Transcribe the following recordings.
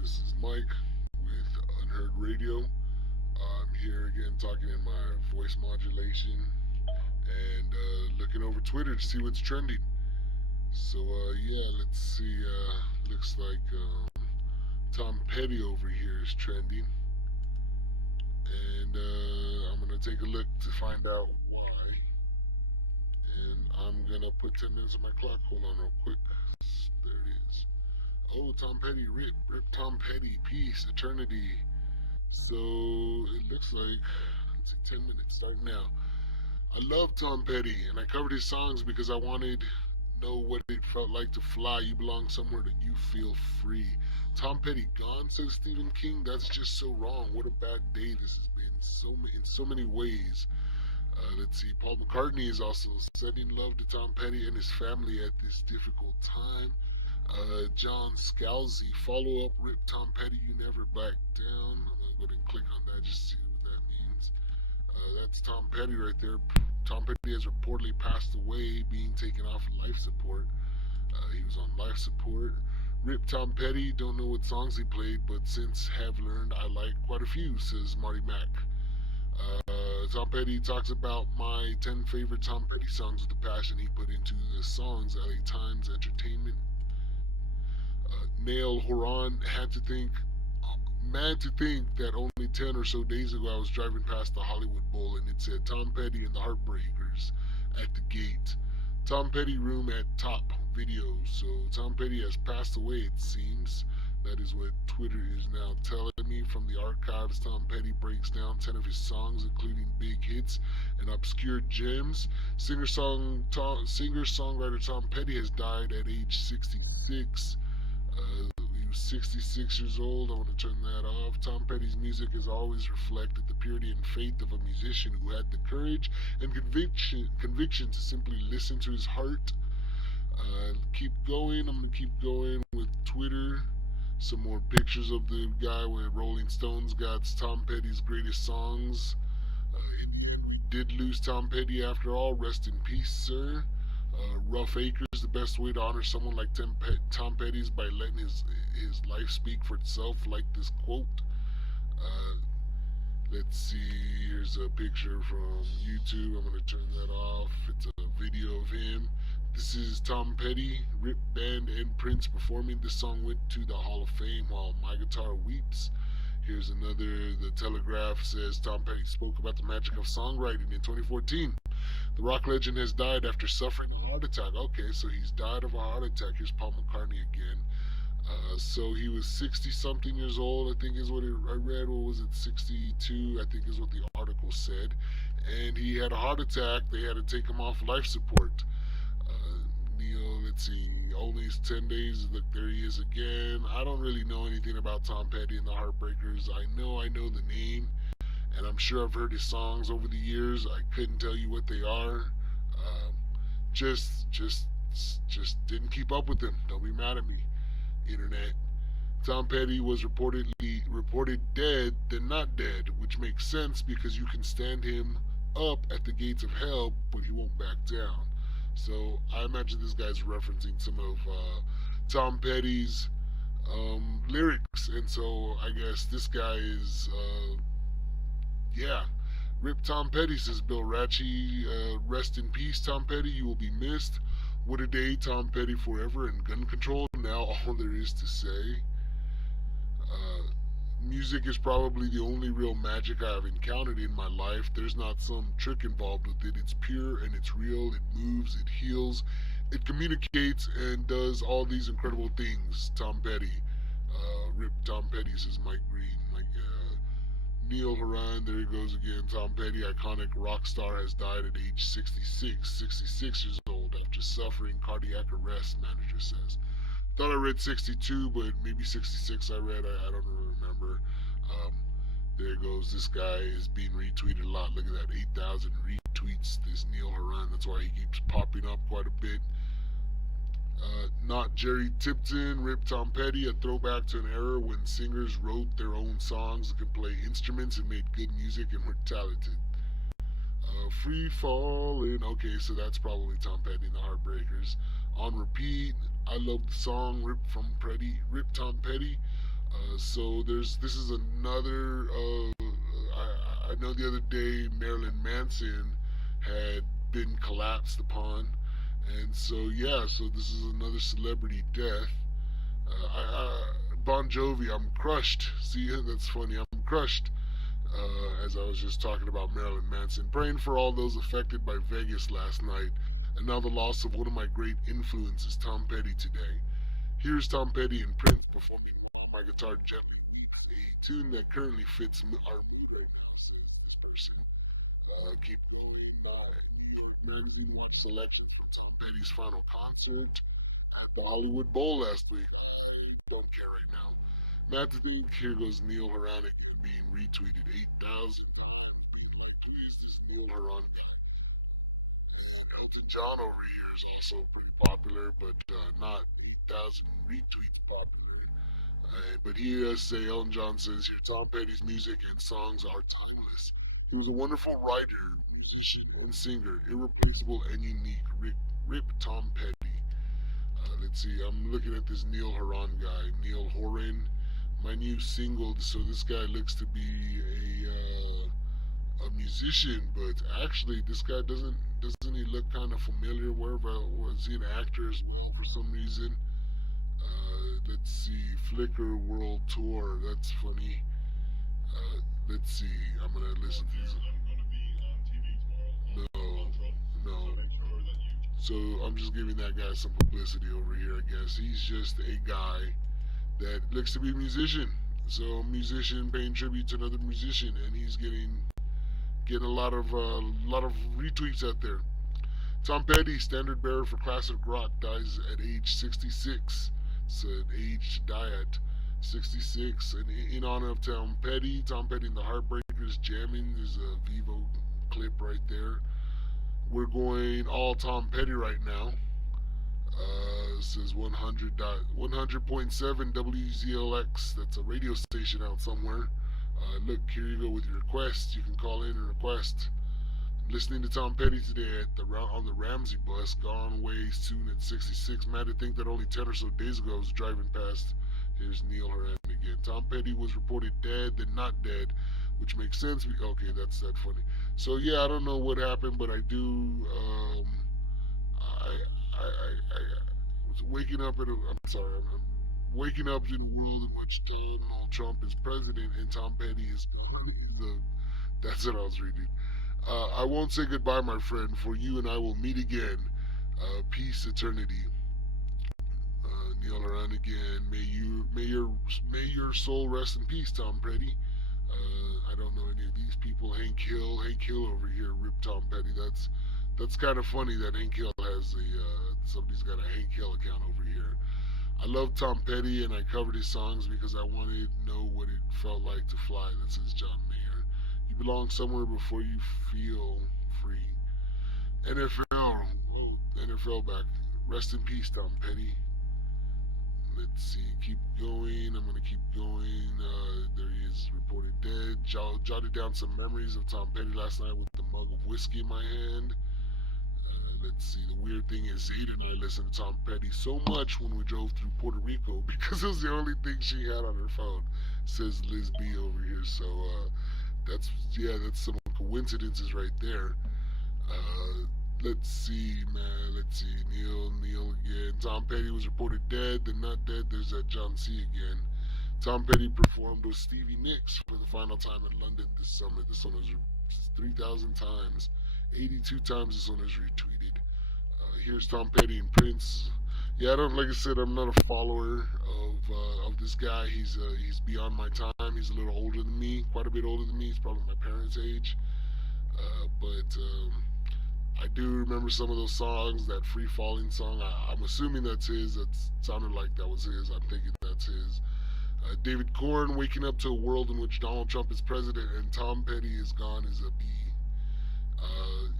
This is Mike with Unheard Radio. I'm here again talking in my voice modulation and looking over Twitter to see what's trending. Let's see. Looks like Tom Petty over here is trending, and I'm gonna take a look to find out why. And I'm gonna put 10 minutes on my clock. Hold on, real quick. There it is. Oh, Tom Petty, rip Tom Petty, peace, eternity. So it looks like let's see, 10 minutes starting now. I love Tom Petty, and I covered his songs because I wanted to know what it felt like to fly. You belong somewhere that you feel free. Tom Petty gone, says Stephen King. That's just so wrong. What a bad day this has been. In so many ways. Let's see. Paul McCartney is also sending love to Tom Petty and his family at this difficult time. John Scalzi, follow up, rip Tom Petty, you never back down. I'm gonna go ahead and click on that just to see what that means. That's Tom Petty right there. Tom Petty has reportedly passed away, being taken off life support. He was on life support. Rip Tom Petty, don't know what songs he played, but since have learned I like quite a few, says Marty Mack. Tom Petty talks about my 10 favorite Tom Petty songs with the passion he put into the songs. LA Times Entertainment. Nail Horan had to think, mad to think that only 10 or so days ago I was driving past the Hollywood Bowl and it said Tom Petty and the Heartbreakers at the gate. Tom Petty room at top video. So Tom Petty has passed away, it seems. That is what Twitter is now telling me from the archives. Tom Petty breaks down 10 of his songs, including big hits and obscure gems. Singer-songwriter Tom Petty has died at age 66. He was 66 years old. I want to turn that off. Tom Petty's music has always reflected the purity and faith of a musician who had the courage and conviction to simply listen to his heart. Keep going. I'm going to keep going with Twitter. Some more pictures of the guy where Rolling Stones got Tom Petty's greatest songs. In the end, we did lose Tom Petty after all. Rest in peace, sir. Rough Acres, the best way to honor someone like Tom Petty is by letting his life speak for itself, like this quote. Uh, let's see, here's a picture from YouTube. I'm going to turn that off. It's a video of him. This is Tom Petty, Rip Band, and Prince performing. This song went to the Hall of Fame while My Guitar Weeps. Here's another. The Telegraph says Tom Petty spoke about the magic of songwriting in 2014. The rock legend has died after suffering a heart attack. Okay, so he's died of a heart attack. Here's Paul McCartney again. So he was 60 something years old, I think is what I read. What was it, 62? I think is what the article said. And he had a heart attack. They had to take him off life support. Neil, let's see, only 10 days. Look, there he is again. I don't really know anything about Tom Petty and the Heartbreakers. I know the name, and I'm sure I've heard his songs over the years. I couldn't tell you what they are. Just, just, just didn't keep up with him. Don't be mad at me, internet. Tom Petty was reported dead, then not dead, which makes sense because you can stand him up at the gates of hell, but he won't back down. So I imagine this guy's referencing some of Tom Petty's lyrics, and so I guess this guy is, yeah. Rip Tom Petty, says Bill Ratchie. Rest in peace, Tom Petty. You will be missed. What a day, Tom Petty forever, and gun control. Now all there is to say. Uh, Music is probably the only real magic I have encountered in my life. There's not some trick involved with it. It's pure and it's real. It moves, it heals, it communicates, and does all these incredible things. Tom Petty. Rip Tom Petty, says Mike Green. Neil Horan, there he goes again. Tom Petty, iconic rock star, has died at age 66 years old after suffering cardiac arrest, manager says. Thought I read 62, but maybe 66 I read. I don't really remember. Um, there goes. This guy is being retweeted a lot. Look at that. 8,000 retweets. This Neil Horan. That's why he keeps popping up quite a bit. Not Jerry Tipton. Rip Tom Petty. A throwback to an era when singers wrote their own songs, could play instruments, and made good music and were talented. Free Fallin'. Okay, so that's probably Tom Petty and the Heartbreakers. On repeat. I love the song Rip Tom Petty. So there's this is another. I know the other day Marilyn Manson had been collapsed upon, and so yeah, so this is another celebrity death. Bon Jovi, I'm crushed. See, that's funny. I'm crushed. As I was just talking about Marilyn Manson, praying for all those affected by Vegas last night, and now the loss of one of my great influences, Tom Petty, today. Here's Tom Petty and Prince performing "While My Guitar Gently Weeps," a tune that currently fits our mood right now, says this person. Keep going. New York Magazine watched selections from Tom Petty's final concert at the Hollywood Bowl last week. I don't care right now. Matt, to think, here goes Neil Horan being retweeted 8,000 times, being like, who is this Neil Horan guy? And Elton John over here is also pretty popular, but not 8,000 retweets popular. But he does say, Elton John says here, Tom Petty's music and songs are timeless. He was a wonderful writer, musician, and singer, irreplaceable and unique. Rip Tom Petty. Let's see, I'm looking at this Neil Horan guy, Neil Horan. My new single, so this guy looks to be a musician, but actually this guy doesn't he look kind of familiar? Where was he an actor as well for some reason? Let's see, Flickr World Tour. That's funny. Let's see. I'm gonna listen to this. No, no. So I'm just giving that guy some publicity over here. I guess he's just a guy that looks to be a musician. So a musician paying tribute to another musician, and he's getting a lot of retweets out there. Tom Petty, standard bearer for classic rock, dies at age 66. Said age die at 66. And in honor of Tom Petty and the Heartbreakers jamming. There's a Vivo clip right there. We're going all Tom Petty right now. Says 100.7 WZLX. That's a radio station out somewhere. Look, here you go with your request. You can call in and request. Listening to Tom Petty today on the Ramsey bus, gone away soon at 66. Mad to think that only 10 or so days ago I was driving past. Here's Neil Horan again. Tom Petty was reported dead, then not dead, which makes sense. Okay, that's that funny. So yeah, I don't know what happened, but I do. I was waking up I'm sorry. I'm waking up in a world in which Donald Trump is president and Tom Petty is gone. That's what I was reading. I won't say goodbye, my friend, for you and I will meet again. Peace, eternity. Neil Horan again. May your soul rest in peace, Tom Petty. I don't know any of these people. Hank Hill over here. Rip Tom Petty. That's kind of funny that Hank Hill has somebody's got a Hank Hill account over here. I love Tom Petty and I covered his songs because I wanted to know what it felt like to fly. That says John Mayer. You belong somewhere before you feel free. NFL, oh, NFL back. Rest in peace, Tom Petty. Let's see, keep going. I'm gonna keep going. There he is, reported dead. Jotted down some memories of Tom Petty last night with the mug of whiskey in my hand. Let's see. The weird thing is, Zayda and I listened to Tom Petty so much when we drove through Puerto Rico because it was the only thing she had on her phone. Says Liz B over here. So that's some coincidences right there. Uh, let's see, man. Let's see. Neil again. Tom Petty was reported dead, then not dead. There's that John C again. Tom Petty performed with Stevie Nicks for the final time in London this summer. This one was 3,000 times. 82 times this one is retweeted. Here's Tom Petty and Prince. Yeah, I don't like I said. I'm not a follower of this guy. He's beyond my time. He's a little older than me, quite a bit older than me. He's probably my parents' age. But I do remember some of those songs. That Free Falling song. I'm assuming that's his. That sounded like that was his. I'm thinking that's his. David Korn, waking up to a world in which Donald Trump is president and Tom Petty is gone is a B.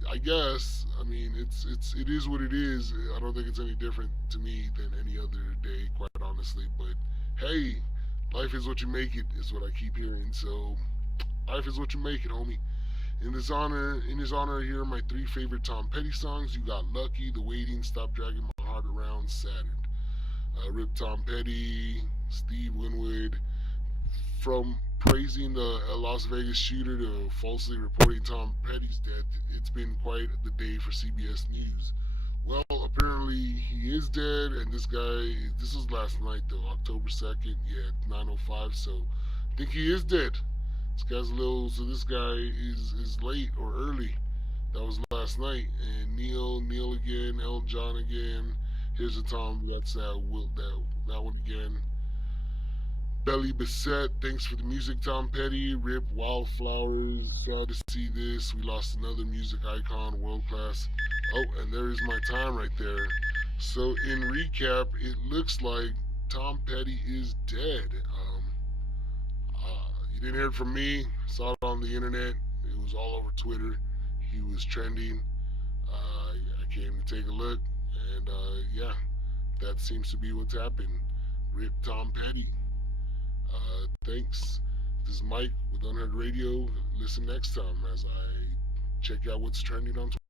I guess. I mean, it is what it is. I don't think it's any different to me than any other day, quite honestly. But hey, life is what you make it, is what I keep hearing. So, life is what you make it, homie. In his honor, here are my three favorite Tom Petty songs. You got "Lucky," "The Waiting," "Stop Dragging My Heart Around," "Saddened." Rip Tom Petty, Steve Winwood. from praising a Las Vegas shooter to falsely reporting Tom Petty's death, it's been quite the day for CBS News. Well, apparently he is dead, and this was last night though, October 2nd, yeah, 9:05. So I think he is dead. This guy's a little, so this guy is late or early. That was last night, and Neil again, El John again. Here's a Tom. That's that one again. Belly Beset, thanks for the music, Tom Petty. Rip Wildflowers, sad to see this. We lost another music icon, world class. Oh, and there is my time right there. So, in recap, it looks like Tom Petty is dead. You didn't hear it from me, saw it on the internet. It was all over Twitter. He was trending. I came to take a look, and yeah, that seems to be what's happened. Rip Tom Petty. Thanks. This is Mike with Unheard Radio. Listen next time as I check out what's trending on Twitter.